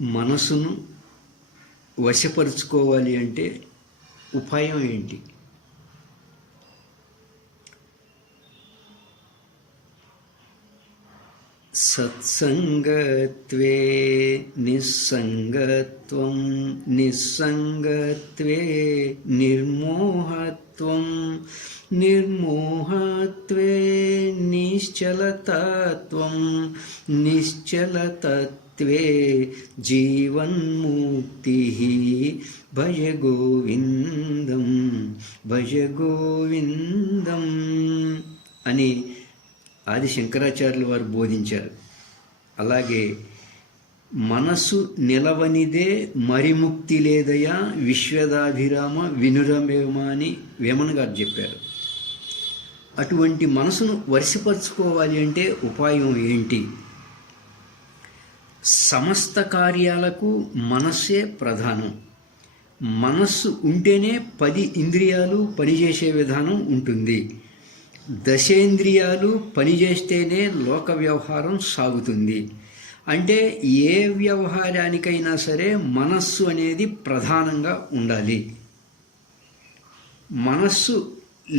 మనసును వశపరుచుకోవాలి అంటే ఉపాయం ఏంటి? సత్సంగత్వే నిస్సంగత్వం, నిస్సంగత్వే నిర్మోహత్వం, నిర్మోహత్వే నిశ్చలతత్వం, నిశ్చలతత్వే జీవన్ముక్తి. భజ గోవిందం భజ గోవిందం అని ఆది శంకరాచార్యులు వారు బోధించారు. అలాగే మనసు నిలవనిదే మరిముక్తి లేదయా విశ్వదాభిరామ వినురమేమ అని వేమన గారు చెప్పారు. అటువంటి మనసును వశపరుచుకోవాలి అంటే ఉపాయం ఏంటి? సమస్త కార్యాలకు మనస్సే ప్రధానం. మనస్సు ఉంటేనే 10 ఇంద్రియాలు పనిచేసే విధానం ఉంటుంది. దశేంద్రియాలు పనిచేస్తేనే లోక వ్యవహారం సాగుతుంది. అంటే ఏ వ్యవహారానికైనా సరే మనస్సు అనేది ప్రధానంగా ఉండాలి. మనస్సు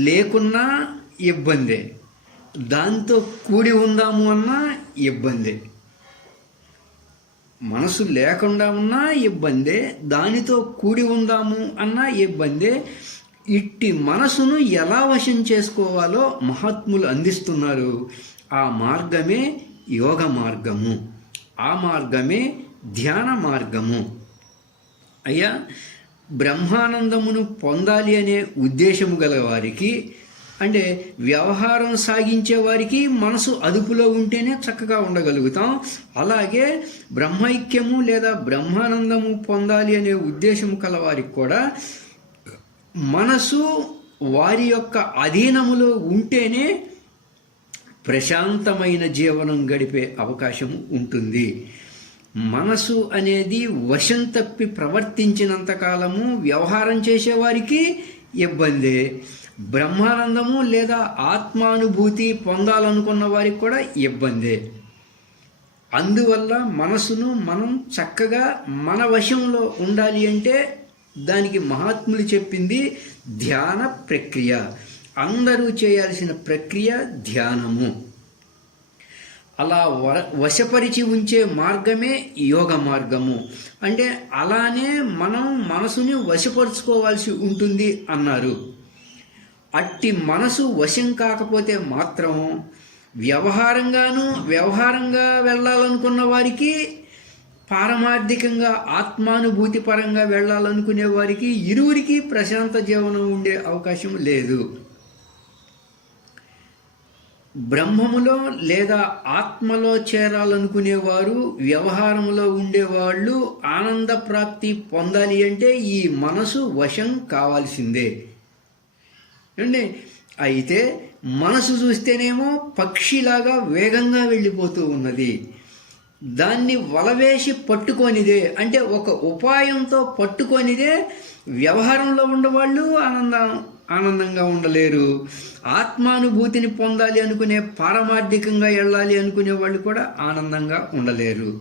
లేకున్నా ఇబ్బందే, దాంతో కూడి ఉందాము అన్నా ఇబ్బందే. మనసు లేకుండా ఉన్నా ఇబ్బందే, దానితో కూడి ఉందాము అన్నా ఇబ్బందే. ఇట్టి మనసును ఎలా వశం చేసుకోవాలో మహాత్ములు అందిస్తున్నారు. ఆ మార్గమే యోగ మార్గము, ఆ మార్గమే ధ్యాన మార్గము. అయ్యా, బ్రహ్మానందమును పొందాలి అనే ఉద్దేశము గల వారికి, అంటే వ్యవహారం సాగించే వారికి మనసు అదుపులో ఉంటేనే చక్కగా ఉండగలుగుతాం. అలాగే బ్రహ్మైక్యము లేదా బ్రహ్మానందము పొందాలి అనే ఉద్దేశము కలవారికి కూడా మనసు వారి యొక్క అధీనములో ఉంటేనే ప్రశాంతమైన జీవనం గడిపే అవకాశం ఉంటుంది. మనసు అనేది వశం తప్పి ప్రవర్తించినంత కాలము వ్యవహారం చేసేవారికి ఇబ్బందే. బ్రహ్మానందము లేదా ఆత్మానుభూతి పొందాలనుకున్న వారికి కూడా ఇబ్బందే. అందువల్ల మనసును మనం చక్కగా మన వశంలో ఉండాలి అంటే దానికి మహాత్ములు చెప్పింది ధ్యాన ప్రక్రియ. అందరూ చేయాల్సిన ప్రక్రియ ధ్యానము. అలా వశపరిచి ఉంచే మార్గమే యోగ మార్గము. అంటే అలానే మనం మనసుని వశపరుచుకోవాల్సి ఉంటుంది అన్నారు. అట్టి మనసు వశం కాకపోతే మాత్రం వ్యవహారంగా వెళ్ళాలనుకున్న వారికి, పారమార్థికంగా ఆత్మానుభూతి పరంగా వెళ్ళాలనుకునే వారికి ఇరువురికి ప్రశాంత జీవనం ఉండే అవకాశం లేదు. బ్రహ్మములో లేదా ఆత్మలో చేరాలనుకునేవారు, వ్యవహారంలో ఉండేవాళ్ళు ఆనంద ప్రాప్తి పొందాలి అంటే ఈ మనసు వశం కావాల్సిందే అండి. అయితే మనసు చూస్తేనేమో పక్షిలాగా వేగంగా వెళ్ళిపోతూ ఉన్నది. దాన్ని వలవేసి పట్టుకొనిదే, అంటే ఒక ఉపాయంతో పట్టుకొనిదే వ్యవహారంలో ఉండేవాళ్ళు ఆనందంగా ఉండలేరు. ఆత్మానుభూతిని పొందాలి అనుకునే, పారమార్థికంగా వెళ్ళాలి అనుకునే వాళ్ళు కూడా ఆనందంగా ఉండలేరు.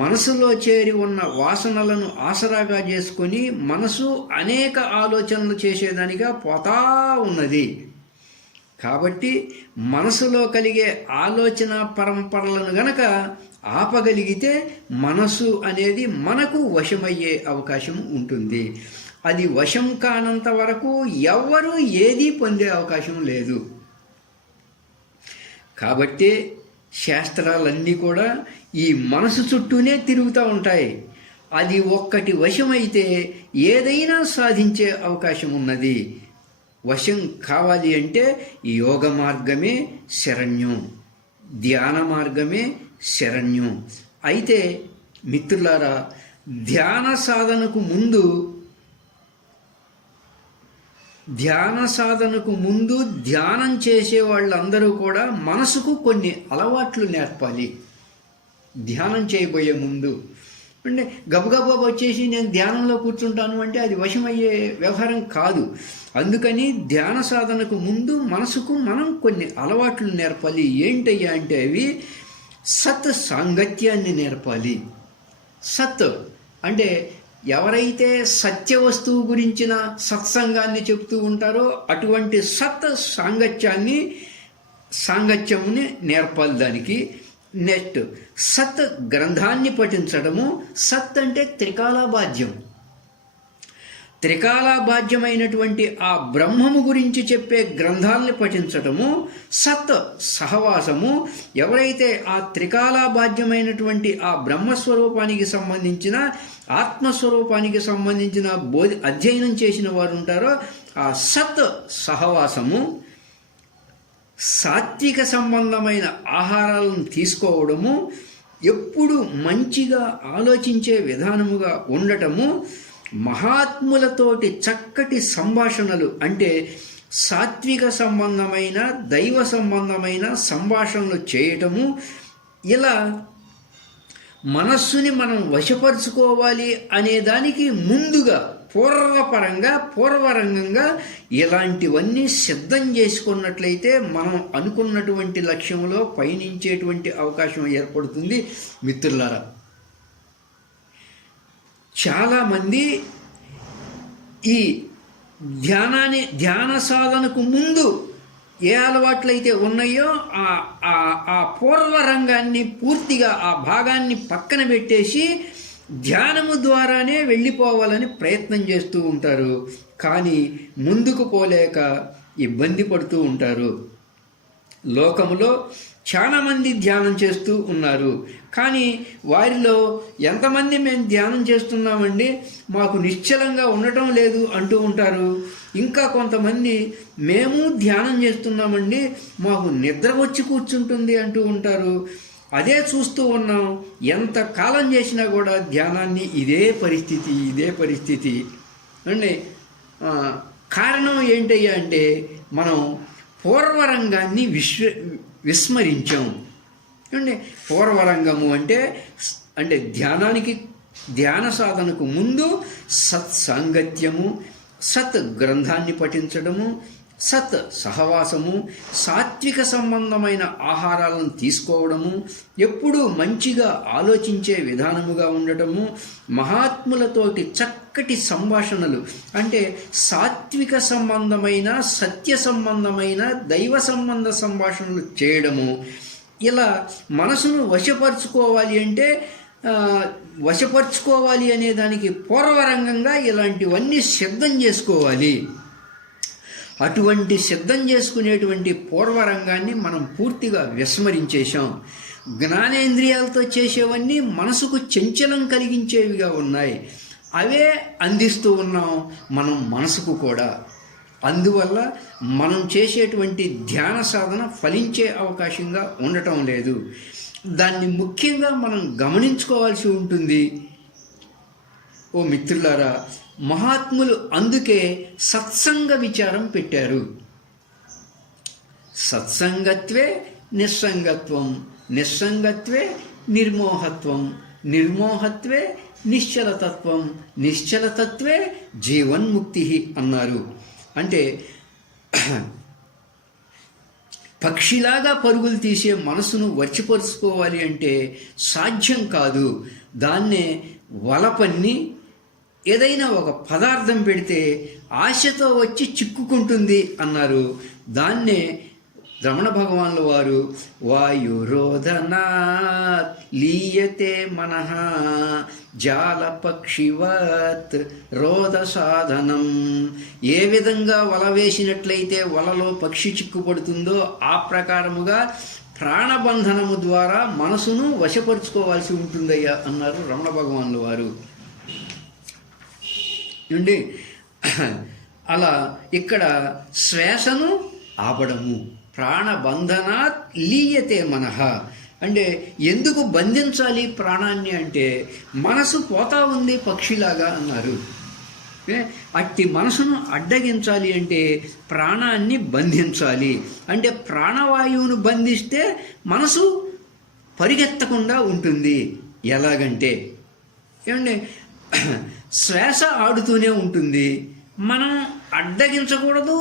మనసులో చేరి ఉన్న వాసనలను ఆసరాగా చేసుకొని మనసు అనేక ఆలోచనలు చేసేదానిగా పోతా ఉన్నది. కాబట్టి మనసులో కలిగే ఆలోచన పరంపరలను గనక ఆపగలిగితే మనసు అనేది మనకు వశమయ్యే అవకాశం ఉంటుంది. అది వశం కానంత వరకు ఎవ్వరూ ఏదీ పొందే అవకాశం లేదు. కాబట్టి శాస్త్రాలన్నీ కూడా ఈ మనసు చుట్టూనే తిరుగుతూ ఉంటాయి. అది ఒక్కటి వశమైతే ఏదైనా సాధించే అవకాశం ఉన్నది. వశం కావాలి అంటే యోగ మార్గమే శరణ్యం, ధ్యాన మార్గమే శరణ్యం. అయితే మిత్రులారా, ధ్యాన సాధనకు ముందు ధ్యానం చేసే వాళ్ళందరూ కూడా మనసుకు కొన్ని అలవాట్లు నేర్పాలి. ధ్యానం చేయబోయే ముందు అంటే గబగబా వచ్చేసి నేను ధ్యానంలో కూర్చుంటాను అంటే అది వశమయ్యే వ్యవహారం కాదు. అందుకని ధ్యాన సాధనకు ముందు మనసుకు మనం కొన్ని అలవాట్లు నేర్పాలి. ఏంటయ్యా అంటే అవి సత్ సాంగత్యాన్ని నేర్పాలి. సత్ అంటే ఎవరైతే సత్య వస్తువు గురించిన సత్సంగాన్ని చెప్తూ ఉంటారో అటువంటి సత్ సాంగత్యముని నేర్పాలి దానికి. నెక్స్ట్ సత్ గ్రంథాన్ని పఠించడము. సత్ అంటే త్రికాలాబాధ్యం. త్రికాలాబాధ్యమైనటువంటి ఆ బ్రహ్మము గురించి చెప్పే గ్రంథాలని పఠించటము. సత్ సహవాసము. ఎవరైతే ఆ త్రికాలాబాధ్యమైనటువంటి ఆ బ్రహ్మస్వరూపానికి సంబంధించిన ఆత్మస్వరూపానికి సంబంధించిన అధ్యయనం చేసిన వారు ఉంటారో ఆ సత్ సహవాసము. సాత్విక సంబంధమైన ఆహారాలను తీసుకోవడము. ఎప్పుడు మంచిగా ఆలోచించే విధానముగా ఉండటము. మహాత్ములతోటి చక్కటి సంభాషణలు అంటే సాత్విక సంబంధమైన దైవ సంబంధమైన సంభాషణలు చేయటము. ఇలా మనస్సుని మనం వశపరుచుకోవాలి అనే దానికి ముందుగా పూర్వరంగంగా ఇలాంటివన్నీ సిద్ధం చేసుకున్నట్లయితే మనం అనుకున్నటువంటి లక్ష్యంలో పయనించేటువంటి అవకాశం ఏర్పడుతుంది. మిత్రులారా, చాలామంది ఈ ధ్యాన సాధనకు ముందు ఏ అలవాట్లయితే ఉన్నాయో ఆ పూర్వరంగాన్ని పూర్తిగా ఆ భాగాన్ని పక్కన పెట్టేసి ధ్యానము ద్వారానే వెళ్ళిపోవాలని ప్రయత్నం చేస్తూ ఉంటారు. కానీ ముందుకు పోలేక ఇబ్బంది పడుతూ ఉంటారు. లోకములో చాలామంది ధ్యానం చేస్తూ ఉన్నారు. కానీ వారిలో ఎంతమంది మేము ధ్యానం చేస్తున్నామండి, మాకు నిశ్చలంగా ఉండటం లేదు అంటూ ఉంటారు. ఇంకా కొంతమంది మేము ధ్యానం చేస్తున్నామండి, మాకు నిద్ర వచ్చి కూర్చుంటుంది అంటూ ఉంటారు. అదే చూస్తూ ఉన్నాం. ఎంత కాలం చేసినా కూడా ధ్యానాన్ని ఇదే పరిస్థితి అండి. కారణం ఏంటయ్యా అంటే మనం పూర్వరంగాన్ని విస్మరించాం. అంటే పూర్వరంగము అంటే ధ్యాన సాధనకు ముందు సత్సాంగత్యము, సత్ గ్రంథాన్ని పఠించడము, సత్ సహవాసము, సాత్విక సంబంధమైన ఆహారాలను తీసుకోవడము, ఎప్పుడూ మంచిగా ఆలోచించే విధానముగా ఉండటము, మహాత్ములతోటి చక్కటి సంభాషణలు అంటే సాత్విక సంబంధమైన సత్య సంబంధమైన దైవ సంబంధ సంభాషణలు చేయడము. ఇలా మనసును వశపరుచుకోవాలి అనే దానికి పూర్వరంగంగా ఇలాంటివన్నీ సిద్ధం చేసుకోవాలి. అటువంటి సిద్ధం చేసుకునేటువంటి పూర్వరంగాన్ని మనం పూర్తిగా విస్మరించేశాం. జ్ఞానేంద్రియాలతో చేసేవన్నీ మనసుకు చంచలం కలిగించేవిగా ఉన్నాయి. అవే అందిస్తూ ఉన్నాం మనం మనసుకు కూడా. అందువల్ల మనం చేసేటువంటి ధ్యాన సాధన ఫలించే అవకాశంగా ఉండటం లేదు. దాన్ని ముఖ్యంగా మనం గమనించుకోవాల్సి ఉంటుంది. ఓ మిత్రులారా, మహాత్ములు అందుకే సత్సంగ విచారం పెట్టారు. సత్సంగత్వే నిస్సంగత్వం, నిస్సంగత్వే నిర్మోహత్వం, నిర్మోహత్వే నిశ్చలతత్వం, నిశ్చలతత్వే జీవన్ముక్తి అన్నారు. అంటే పక్షిలాగా పరుగులు తీసే మనసును వర్చిపరుచుకోవాలి అంటే సాధ్యం కాదు. దాన్నే వలపన్ని ఏదైనా ఒక పదార్థం పెడితే ఆశతో వచ్చి చిక్కుకుంటుంది అన్నారు. దాన్నే రమణ భగవానుల వారు వాయురోధనాత్ లీయతే మనః జాలపక్షివత్ రోధ సాధనం. ఏ విధంగా వల వేసినట్లయితే వలలో పక్షి చిక్కుపడుతుందో ఆ ప్రకారముగా ప్రాణబంధనము ద్వారా మనసును వశపరుచుకోవాల్సి ఉంటుందయ్యా అన్నారు రమణ భగవానుల వారు. అండి అలా ఇక్కడ శ్వాసను ఆపడము, ప్రాణబంధనాత్ లీయతే మనః అంటే ఎందుకు బంధించాలి ప్రాణాన్ని అంటే మనసు పోతా ఉంది పక్షిలాగా అన్నారు. అట్టి మనసును అడ్డగించాలి అంటే ప్రాణాన్ని బంధించాలి. అంటే ప్రాణవాయువును బంధిస్తే మనసు పరిగెత్తకుండా ఉంటుంది. ఎలాగంటే ఏమండి శ్వాస ఆడుతూనే ఉంటుంది. మనం అడ్డగించకూడదు,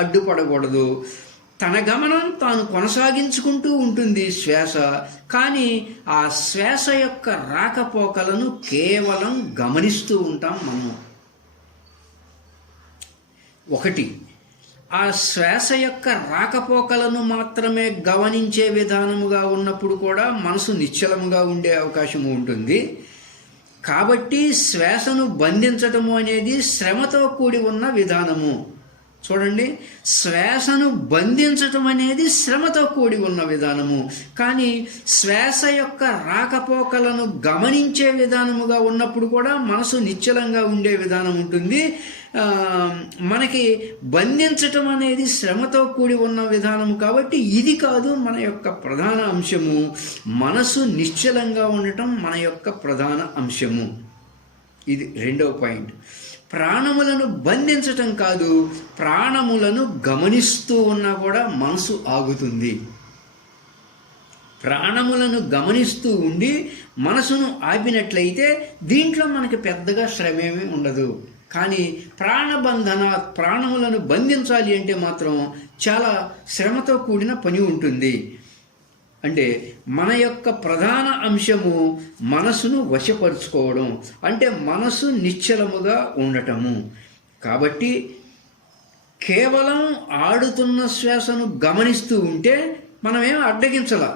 అడ్డుపడకూడదు. తన గమనం తాను కొనసాగించుకుంటూ ఉంటుంది శ్వాస. కానీ ఆ శ్వాస యొక్క రాకపోకలను కేవలం గమనిస్తూ ఉంటాం మనం. ఒకటి, ఆ శ్వాస యొక్క రాకపోకలను మాత్రమే గమనించే విధానముగా ఉన్నప్పుడు కూడా మనసు నిశ్చలముగా ఉండే అవకాశం ఉంటుంది. కాబట్టి శ్వాసను బంధించటము అనేది శ్రమతో కూడి ఉన్న విధానము. చూడండి, శ్వాసను బంధించటం అనేది శ్రమతో కూడి ఉన్న విధానము. కానీ శ్వాస యొక్క రాకపోకలను గమనించే విధానముగా ఉన్నప్పుడు కూడా మనసు నిశ్చలంగా ఉండే విధానం ఉంటుంది. మనకి బంధించటం అనేది శ్రమతో కూడి ఉన్న విధానము. కాబట్టి ఇది కాదు మన యొక్క ప్రధాన అంశము. మనసు నిశ్చలంగా ఉండటం మన యొక్క ప్రధాన అంశము. ఇది రెండవ పాయింట్. ప్రాణములను బంధించటం కాదు, ప్రాణములను గమనిస్తూ ఉన్నా కూడా మనసు ఆగుతుంది. ప్రాణములను గమనిస్తూ ఉండి మనసును ఆపినట్లయితే దీంట్లో మనకి పెద్దగా శ్రమేమీ ఉండదు. కానీ ప్రాణములను బంధించాలి అంటే మాత్రం చాలా శ్రమతో కూడిన పని ఉంటుంది. అంటే మన యొక్క ప్రధాన అంశము మనసును వశపరుచుకోవడం, అంటే మనసు నిశ్చలముగా ఉండటము. కాబట్టి కేవలం ఆడుతున్న శ్వాసను గమనిస్తూ ఉంటే మనమేం అడ్డగించాల.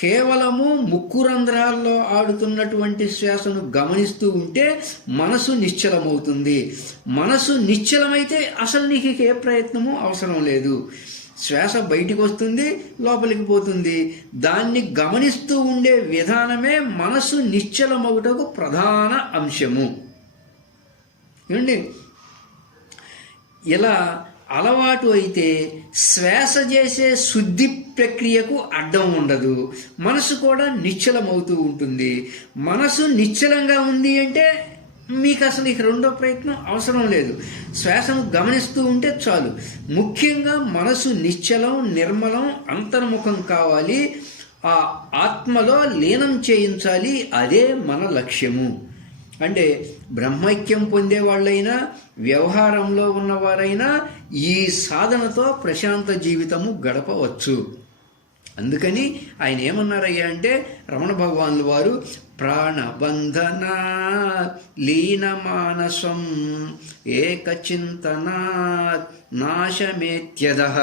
కేవలము ముక్కు రంధ్రాల్లో ఆడుతున్నటువంటి శ్వాసను గమనిస్తూ ఉంటే మనసు నిశ్చలమవుతుంది. మనసు నిశ్చలమైతే అసలు నీకు ఏ ప్రయత్నము అవసరం లేదు. శ్వాస బయటికి వస్తుంది, లోపలికి పోతుంది. దాన్ని గమనిస్తూ ఉండే విధానమే మనసు నిశ్చలమవుటకు ప్రధాన అంశము. ఏమండి, ఇలా అలవాటు అయితే శ్వాస చేసే శుద్ధి ప్రక్రియకు అడ్డం ఉండదు. మనసు కూడా నిశ్చలమవుతూ ఉంటుంది. మనసు నిశ్చలంగా ఉంది అంటే మీకు అసలు ఇక రెండో ప్రయత్నం అవసరం లేదు. శ్వాసను గమనిస్తూ ఉంటే చాలు. ముఖ్యంగా మనసు నిశ్చలం, నిర్మలం, అంతర్ముఖం కావాలి. ఆ ఆత్మలో లీనం చేయించాలి. అదే మన లక్ష్యము. అంటే బ్రహ్మైక్యం పొందే వాళ్ళైనా, వ్యవహారంలో ఉన్నవారైనా ఈ సాధనతో ప్రశాంత జీవితము గడపవచ్చు. అందుకని ఆయన ఏమన్నారయ్యా అంటే, రమణ భగవానుల వారు ప్రాణబంధన లీనమానసం ఏకచింతనా నాశమేత్యదః.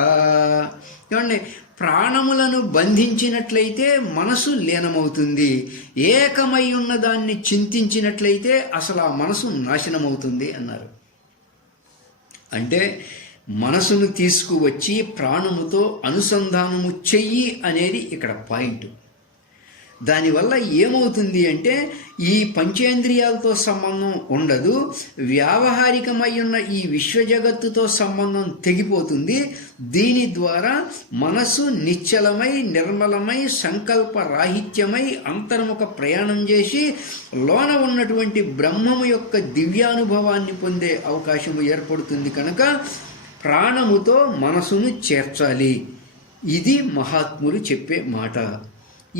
ఏమండి, ప్రాణములను బంధించినట్లయితే మనసు లీనమవుతుంది. ఏకమై ఉన్న దాన్ని చింతించినట్లయితే అసలు ఆ మనసు నాశనమవుతుంది అన్నారు. అంటే మనసును తీసుకువచ్చి ప్రాణముతో అనుసంధానము చెయ్యి అనేది ఇక్కడ పాయింట్. దానివల్ల ఏమవుతుంది అంటే ఈ పంచేంద్రియాలతో సంబంధం ఉండదు. వ్యావహారికమై ఉన్న ఈ విశ్వజగత్తుతో సంబంధం తెగిపోతుంది. దీని ద్వారా మనసు నిశ్చలమై, నిర్మలమై, సంకల్ప రాహిత్యమై అంతర్ముఖ ప్రయాణం చేసి లోన ఉన్నటువంటి బ్రహ్మము యొక్క దివ్యానుభవాన్ని పొందే అవకాశం ఏర్పడుతుంది. కనుక ప్రాణముతో మనసును చేర్చాలి. ఇది మహాత్ములు చెప్పే మాట.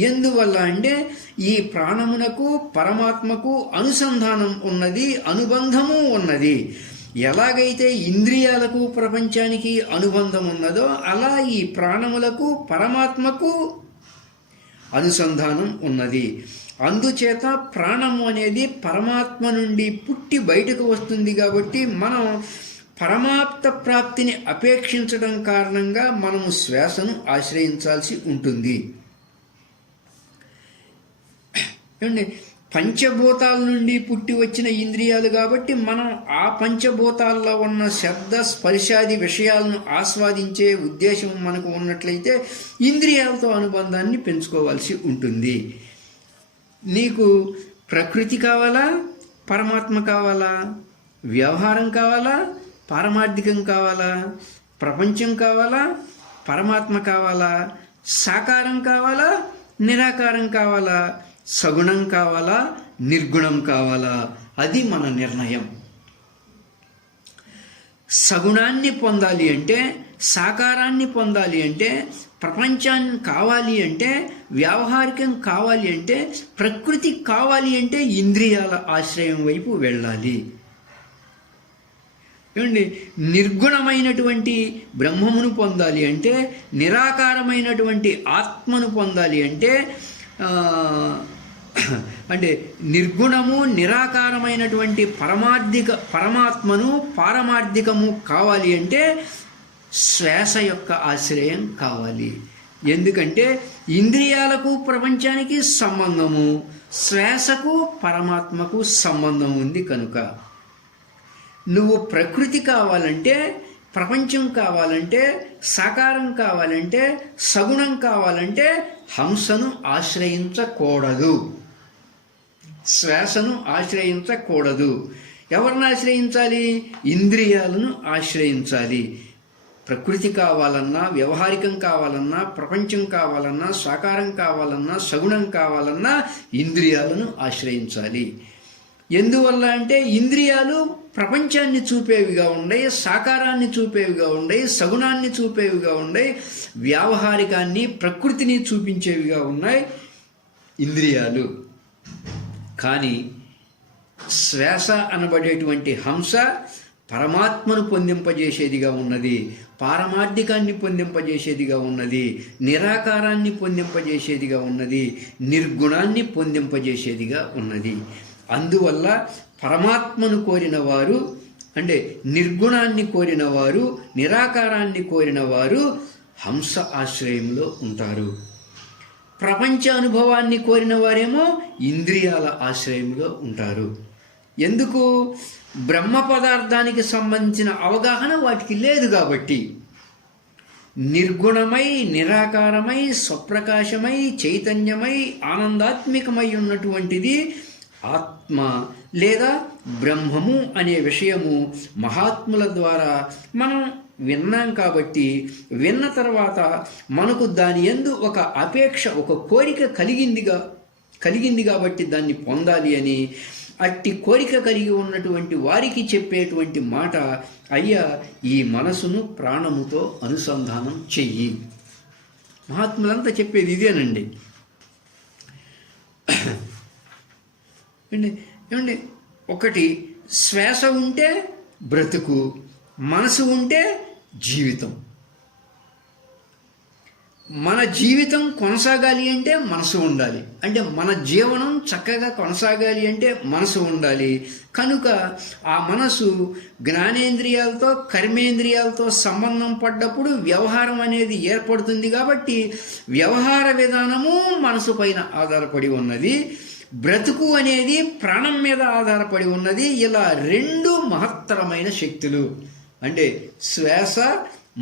ఎందువల్ల అంటే ఈ ప్రాణమునకు పరమాత్మకు అనుసంధానం ఉన్నది, అనుబంధము ఉన్నది. ఎలాగైతే ఇంద్రియాలకు ప్రపంచానికి అనుబంధం ఉన్నదో అలా ఈ ప్రాణములకు పరమాత్మకు అనుసంధానం ఉన్నది. అందుచేత ప్రాణము అనేది పరమాత్మ నుండి పుట్టి బయటకు వస్తుంది. కాబట్టి మనం పరమాత్మ ప్రాప్తిని అపేక్షించడం కారణంగా మనము శ్వాసను ఆశ్రయించాల్సి ఉంటుంది. పంచభూతాల నుండి పుట్టి వచ్చిన ఇంద్రియాలు కాబట్టి మనం ఆ పంచభూతాల్లో ఉన్న శబ్ద స్పర్శాది విషయాలను ఆస్వాదించే ఉద్దేశం మనకు ఉన్నట్లయితే ఇంద్రియాలతో అనుబంధాన్ని పెంచుకోవాల్సి ఉంటుంది. నీకు ప్రకృతి కావాలా, పరమాత్మ కావాలా? వ్యవహారం కావాలా, పారమార్థికం కావాలా? ప్రపంచం కావాలా, పరమాత్మ కావాలా? సాకారం కావాలా, నిరాకారం కావాలా? సగుణం కావాలా, నిర్గుణం కావాలా? అది మన నిర్ణయం. సగుణాన్ని పొందాలి అంటే, సాకారాన్ని పొందాలి అంటే, ప్రపంచాన్ని కావాలి అంటే, వ్యావహారికం కావాలి అంటే, ప్రకృతి కావాలి అంటే ఇంద్రియాల ఆశ్రయం వైపు వెళ్ళాలి. ఏమండి, నిర్గుణమైనటువంటి బ్రహ్మమును పొందాలి అంటే, నిరాకారమైనటువంటి ఆత్మను పొందాలి అంటే, అంటే నిర్గుణము నిరాకారమైనటువంటి పరమాత్మను పారమార్థికము కావాలి అంటే శ్వాస యొక్క ఆశ్రయం కావాలి. ఎందుకంటే ఇంద్రియాలకు ప్రపంచానికి సంబంధము, శ్వాసకు పరమాత్మకు సంబంధం ఉంది కనుక. నువ్వు ప్రకృతి కావాలంటే, ప్రపంచం కావాలంటే, సాకారం కావాలంటే, సగుణం కావాలంటే హంసను ఆశ్రయించకూడదు, శ్వాసను ఆశ్రయించకూడదు. ఎవరిని ఆశ్రయించాలి? ఇంద్రియాలను ఆశ్రయించాలి. ప్రకృతి కావాలన్నా, వ్యవహారికం కావాలన్నా, ప్రపంచం కావాలన్నా, సాకారం కావాలన్నా, సగుణం కావాలన్నా ఇంద్రియాలను ఆశ్రయించాలి. ఎందువల్ల అంటే ఇంద్రియాలు ప్రపంచాన్ని చూపేవిగా ఉన్నాయి, సాకారాన్ని చూపేవిగా ఉన్నాయి, సగుణాన్ని చూపేవిగా ఉన్నాయి, వ్యావహారికాన్ని ప్రకృతిని చూపించేవిగా ఉన్నాయి ఇంద్రియాలు. కానీ శ్వాస అనబడేటువంటి హంస పరమాత్మను పొందింపజేసేదిగా ఉన్నది, పారమార్థికాన్ని పొందింపజేసేదిగా ఉన్నది, నిరాకారాన్ని పొందింపజేసేదిగా ఉన్నది, నిర్గుణాన్ని పొందింపజేసేదిగా ఉన్నది. అందువల్ల పరమాత్మను కోరిన వారు, అంటే నిర్గుణాన్ని కోరిన వారు, నిరాకారాన్ని కోరిన వారు హంస ఆశ్రయంలో ఉంటారు. ప్రపంచ అనుభవాన్ని కోరిన వారేమో ఇంద్రియాల ఆశ్రయంలో ఉంటారు. ఎందుకు? బ్రహ్మ పదార్థానికి సంబంధించిన అవగాహన వాటికి లేదు కాబట్టి. నిర్గుణమై, నిరాకారమై, స్వప్రకాశమై, చైతన్యమై, ఆనందాత్మికమై ఉన్నటువంటిది ఆత్మ లేదా బ్రహ్మము అనే విషయము మహాత్ముల ద్వారా మనం విన్నాం కాబట్టి, విన్న తర్వాత మనకు దాని యందు ఒక అపేక్ష, ఒక కోరిక కలిగింది కాబట్టి దాన్ని పొందాలి అని, అట్టి కోరిక కలిగి ఉన్నటువంటి వారికి చెప్పేటువంటి మాట, అయ్యా ఈ మనసును ప్రాణముతో అనుసంధానం చెయ్యి. మహాత్ములంతా చెప్పేది ఇదేనండి. ఏమండి, ఒకటి శ్వాస ఉంటే బ్రతుకు, మనసు ఉంటే జీవితం. మన జీవితం కొనసాగాలి అంటే మనసు ఉండాలి, అంటే మన జీవనం చక్కగా కొనసాగాలి అంటే మనసు ఉండాలి. కనుక ఆ మనసు జ్ఞానేంద్రియాలతో, కర్మేంద్రియాలతో సంబంధం పడ్డప్పుడు వ్యవహారం అనేది ఏర్పడుతుంది. కాబట్టి వ్యవహార విధానము మనసు పైన ఆధారపడి ఉన్నది, బ్రతుకు అనేది ప్రాణం మీద ఆధారపడి ఉన్నది. ఇలా రెండు మహత్తరమైన శక్తులు, అంటే శ్వాస,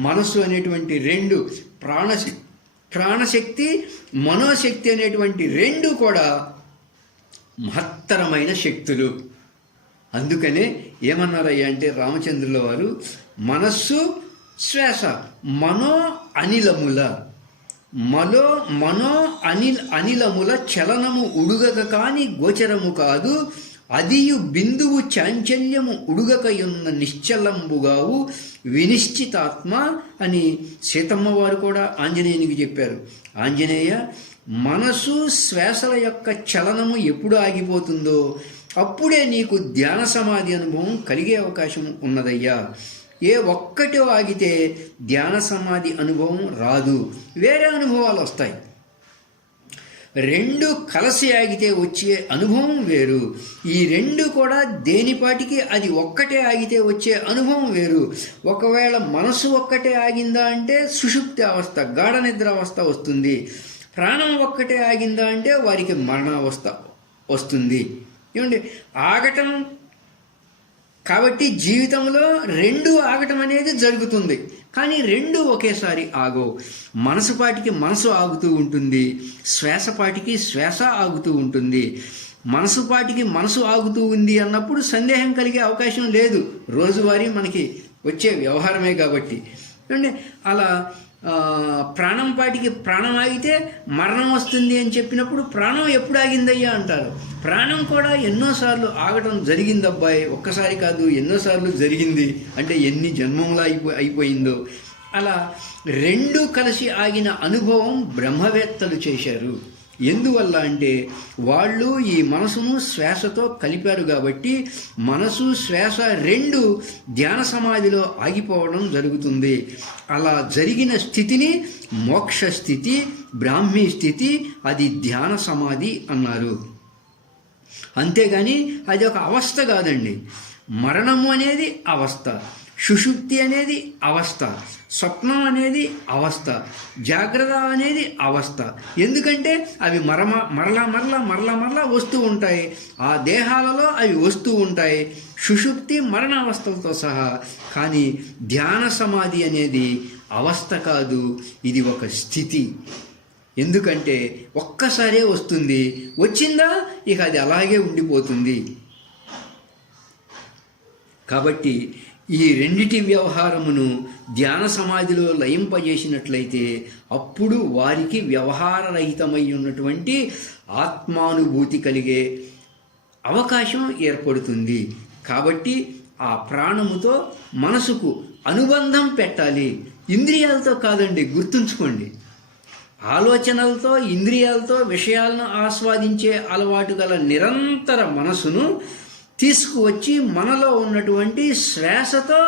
మనసు అనేటువంటి రెండు, ప్రాణశక్తి, మనోశక్తి అనేటువంటి రెండు కూడా మహత్తరమైన శక్తులు. అందుకనే ఏమన్నారయ్యా అంటే రామచంద్రుల వారు, మనస్సు, శ్వాస మనో అనిలముల, అనిలముల చలనము ఉడుగక కాని గోచరము కాదు, అదియు బిందువు చాంచల్యము ఉడుగకయున్న నిశ్చలంబుగావు వినిశ్చితాత్మ అని సీతమ్మ వారు కూడా ఆంజనేయునికి చెప్పారు. ఆంజనేయ, మనసు శ్వాసల యొక్క చలనము ఎప్పుడు ఆగిపోతుందో అప్పుడే నీకు ధ్యాన సమాధి అనుభవం కలిగే అవకాశం ఉన్నదయ్యా. ఏ ఒక్కటి ఆగితే ధ్యాన సమాధి అనుభవం రాదు, వేరే అనుభవాలు వస్తాయి. రెండు కలిసి ఆగితే వచ్చే అనుభవం వేరు. ఈ రెండు కూడా దేనిపాటికి అది ఒక్కటే ఆగితే వచ్చే అనుభవం వేరు. ఒకవేళ మనసు ఒక్కటే ఆగిందా అంటే సుషుప్తి అవస్థ, గాఢ నిద్ర అవస్థ వస్తుంది. ప్రాణం ఒక్కటే ఆగిందా అంటే వారికి మరణావస్థ వస్తుంది. ఏమండి, ఆగటం కాబట్టి జీవితంలో రెండు ఆగటం అనేది జరుగుతుంది, కానీ రెండు ఒకేసారి ఆగవు. మనసుపాటికి మనసు ఆగుతూ ఉంటుంది, శ్వాసపాటికి శ్వాస ఆగుతూ ఉంటుంది. మనసుపాటికి మనసు ఆగుతూ ఉంది అన్నప్పుడు సందేహం కలిగే అవకాశం లేదు, రోజువారీ మనకి వచ్చే వ్యవహారమే కాబట్టి. అలా ప్రాణం పాటికి ప్రాణం ఆగితే మరణం వస్తుంది అని చెప్పినప్పుడు ప్రాణం ఎప్పుడు ఆగిందయ్యా అంటారు. ప్రాణం కూడా ఎన్నోసార్లు ఆగటం జరిగింది అబ్బాయి, ఒక్కసారి కాదు ఎన్నోసార్లు జరిగింది. అంటే ఎన్ని జన్మములు అయిపోయిందో. అలా రెండు కలిసి ఆగిన అనుభవం బ్రహ్మవేత్తలు చేశారు. ఎందువల్ల అంటే వాళ్ళు ఈ మనసును శ్వాసతో కలిపారు కాబట్టి మనసు శ్వాస రెండు ధ్యాన సమాధిలో ఆగిపోవడం జరుగుతుంది. అలా జరిగిన స్థితిని మోక్ష స్థితి, బ్రాహ్మీ స్థితి, అది ధ్యాన సమాధి అన్నారు. అంతేగాని అది ఒక అవస్థ కాదండి. మరణము అనేది అవస్థ, సుషుప్తి అనేది అవస్థ, స్వప్నం అనేది అవస్థ, జాగ్రత్త అనేది అవస్థ. ఎందుకంటే అవి మరలా వస్తూ ఉంటాయి. ఆ దేహాలలో అవి వస్తూ ఉంటాయి, సుషుప్తి మరణ అవస్థలతో సహా. కానీ ధ్యాన సమాధి అనేది అవస్థ కాదు, ఇది ఒక స్థితి. ఎందుకంటే ఒక్కసారే వస్తుంది, వచ్చిందా ఇక అది అలాగే ఉండిపోతుంది. కాబట్టి ఈ రెండిటి వ్యవహారమును ధ్యాన సమాధిలో లయింపజేసినట్లయితే అప్పుడు వారికి వ్యవహారరహితమై ఉన్నటువంటి ఆత్మానుభూతి కలిగే అవకాశం ఏర్పడుతుంది. కాబట్టి ఆ ప్రాణముతో మనసుకు అనుబంధం పెట్టాలి, ఇంద్రియాలతో కాదండి, గుర్తుంచుకోండి. ఆలోచనలతో, ఇంద్రియాలతో విషయాలను ఆస్వాదించే అలవాటు గల నిరంతర మనసును తీసుకువచ్చి మనలో ఉన్నటువంటి శ్వాసతో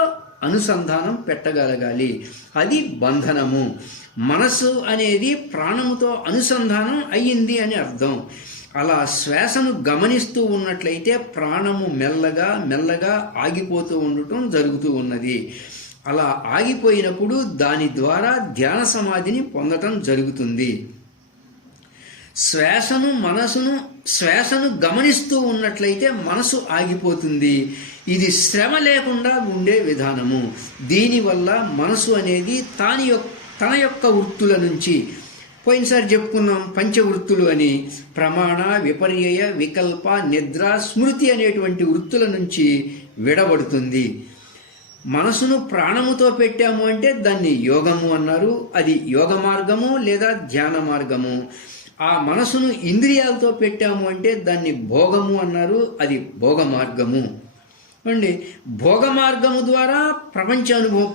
అనుసంధానం పెట్టగలగాలి. అది బంధనము. మనసు అనేది ప్రాణముతో అనుసంధానం అయ్యింది అని అర్థం. అలా శ్వాసను గమనిస్తూ ఉన్నట్లయితే ప్రాణము మెల్లగా ఆగిపోతూ ఉండటం జరుగుతూ ఉన్నది. అలా ఆగిపోయినప్పుడు దాని ద్వారా ధ్యాన సమాధిని పొందటం జరుగుతుంది. శ్వాసను గమనిస్తూ ఉన్నట్లయితే మనసు ఆగిపోతుంది. ఇది శ్రమ లేకుండా ఉండే విధానము. దీనివల్ల మనసు అనేది తన యొక్క వృత్తుల నుంచి, పోయినసారి చెప్పుకున్నాం పంచవృత్తులు అని, ప్రమాణ, విపర్యయ, వికల్ప, నిద్ర, స్మృతి అనేటువంటి వృత్తుల నుంచి విడబడుతుంది. మనసును ప్రాణముతో పెట్టాము అంటే దాన్ని యోగము అన్నారు, అది యోగ మార్గము లేదా ధ్యాన మార్గము. ఆ మనసును ఇంద్రియాలతో పెట్టాము అంటే దాన్ని భోగము అన్నారు, అది భోగ మార్గము అండి. భోగ మార్గము ద్వారా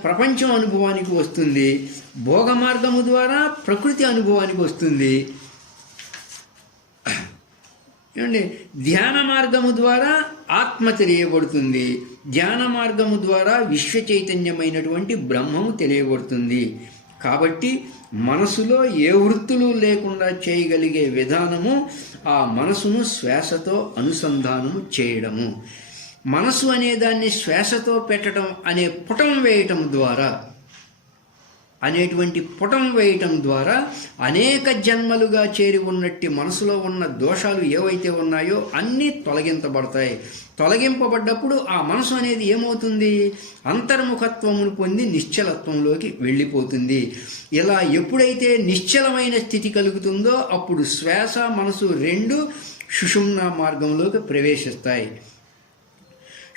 ప్రపంచం అనుభవానికి వస్తుంది, భోగ మార్గము ద్వారా ప్రకృతి అనుభవానికి వస్తుంది ఏమండి. ధ్యాన మార్గము ద్వారా ఆత్మ తెలియబడుతుంది, ధ్యాన మార్గము ద్వారా విశ్వ చైతన్యమైనటువంటి బ్రహ్మము తెలియబడుతుంది. కాబట్టి మనసులో ఏ వృత్తులు లేకుండా చేయగలిగే విధానము ఆ మనసును శ్వాసతో అనుసంధానము చేయడము. మనసు అనే దాన్ని శ్వాసతో పెట్టడం అనే పుటం వేయటం ద్వారా అనేక జన్మలుగా చేరి ఉన్నట్టి మనసులో ఉన్న దోషాలు ఏవైతే ఉన్నాయో అన్నీ తొలగించబడతాయి. తొలగింపబడ్డప్పుడు ఆ మనసు అనేది ఏమవుతుంది? అంతర్ముఖత్వమును పొంది నిశ్చలత్వంలోకి వెళ్ళిపోతుంది. ఇలా ఎప్పుడైతే నిశ్చలమైన స్థితి కలుగుతుందో అప్పుడు శ్వాస, మనసు రెండు సుషుమ్నా మార్గంలోకి ప్రవేశిస్తాయి.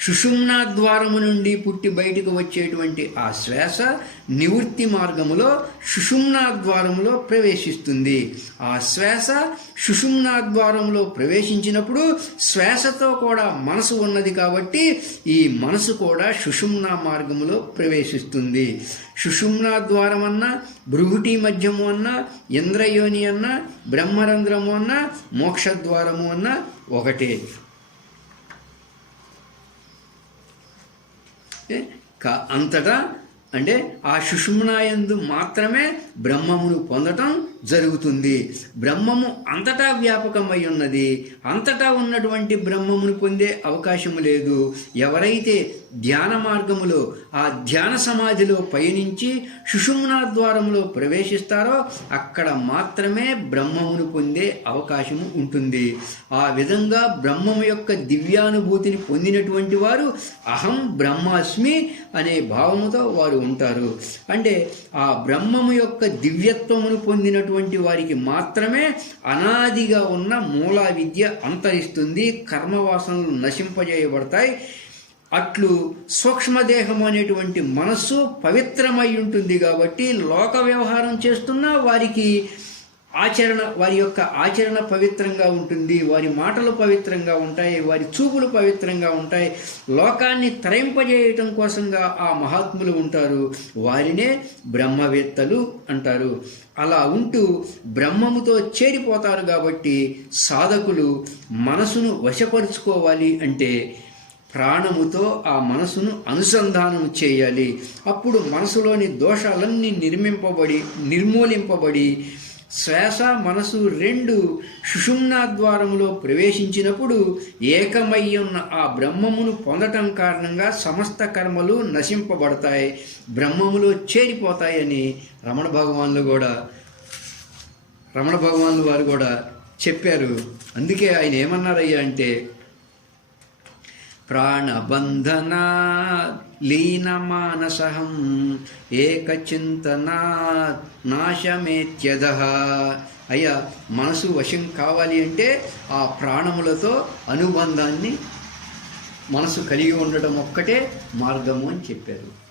సుషుమ్నా ద్వారము నుండి పుట్టి బయటకు వచ్చేటువంటి ఆ శ్వాస నివృత్తి మార్గములో సుషుమ్నా ద్వారములో ప్రవేశిస్తుంది. ఆ శ్వాస సుషుమ్నా ద్వారంలో ప్రవేశించినప్పుడు శ్వాసతో కూడా మనసు ఉన్నది కాబట్టి ఈ మనసు కూడా సుషుమ్నా మార్గములో ప్రవేశిస్తుంది. సుషుమ్నా ద్వారం అన్నా, భృగుటి మధ్యము అన్నా, ఇంద్రయోని అన్నా, బ్రహ్మరంధ్రము అన్నా, మోక్షద్వారము అన్నా ఒకటే. అంతటా అంటే ఆ సుషుమ్నాయందు మాత్రమే బ్రహ్మమును పొందటం జరుగుతుంది. బ్రహ్మము అంతటా వ్యాపకమై ఉన్నది. అంతటా ఉన్నటువంటి బ్రహ్మమును పొందే అవకాశము లేదు. ఎవరైతే ధ్యాన మార్గములో ఆ ధ్యాన సమాధిలో పయనించి సుషుమ్నా ద్వారంలో ప్రవేశిస్తారో అక్కడ మాత్రమే బ్రహ్మమును పొందే అవకాశము ఉంటుంది. ఆ విధంగా బ్రహ్మము యొక్క దివ్యానుభూతిని పొందినటువంటి వారు అహం బ్రహ్మాస్మి అనే భావముతో వారు ఉంటారు. అంటే ఆ బ్రహ్మము యొక్క దివ్యత్వమును పొందినటువంటి వారికి మాత్రమే అనాదిగా ఉన్న మూలా విద్య అంతరిస్తుంది, కర్మవాసనలు నశింపజేయబడతాయి. అట్లు సూక్ష్మదేహము అనేటువంటి మనస్సు పవిత్రమై ఉంటుంది కాబట్టి లోక వ్యవహారం చేస్తున్న వారికి వారి యొక్క ఆచరణ పవిత్రంగా ఉంటుంది, వారి మాటలు పవిత్రంగా ఉంటాయి, వారి చూపులు పవిత్రంగా ఉంటాయి. లోకాన్ని తరింపజేయటం కోసంగా ఆ మహాత్ములు ఉంటారు. వారినే బ్రహ్మవేత్తలు అంటారు. అలా ఉంటూ బ్రహ్మముతో చేరిపోతారు. కాబట్టి సాధకులు మనసును వశపరుచుకోవాలి అంటే ప్రాణముతో ఆ మనసును అనుసంధానం చేయాలి. అప్పుడు మనసులోని దోషాలన్నీ నిర్మూలింపబడి శ్వాస మనసు రెండు సుషుమ్నా ద్వారములో ప్రవేశించినప్పుడు ఏకమై ఉన్న ఆ బ్రహ్మమును పొందటం కారణంగా సమస్త కర్మలు నశింపబడతాయి, బ్రహ్మములో చేరిపోతాయని రమణ భగవానులు వారు కూడా చెప్పారు. అందుకే ఆయన ఏమన్నారయ్యా అంటే, ప్రాణబంధనా లీనమానసహం ఏకచింతనా నాశమేత్యదః. అయ్యా, మనసు వశం కావాలి అంటే ఆ ప్రాణములతో అనుబంధాన్ని మనసు కలిగి ఉండడం ఒక్కటే మార్గము అని చెప్పారు.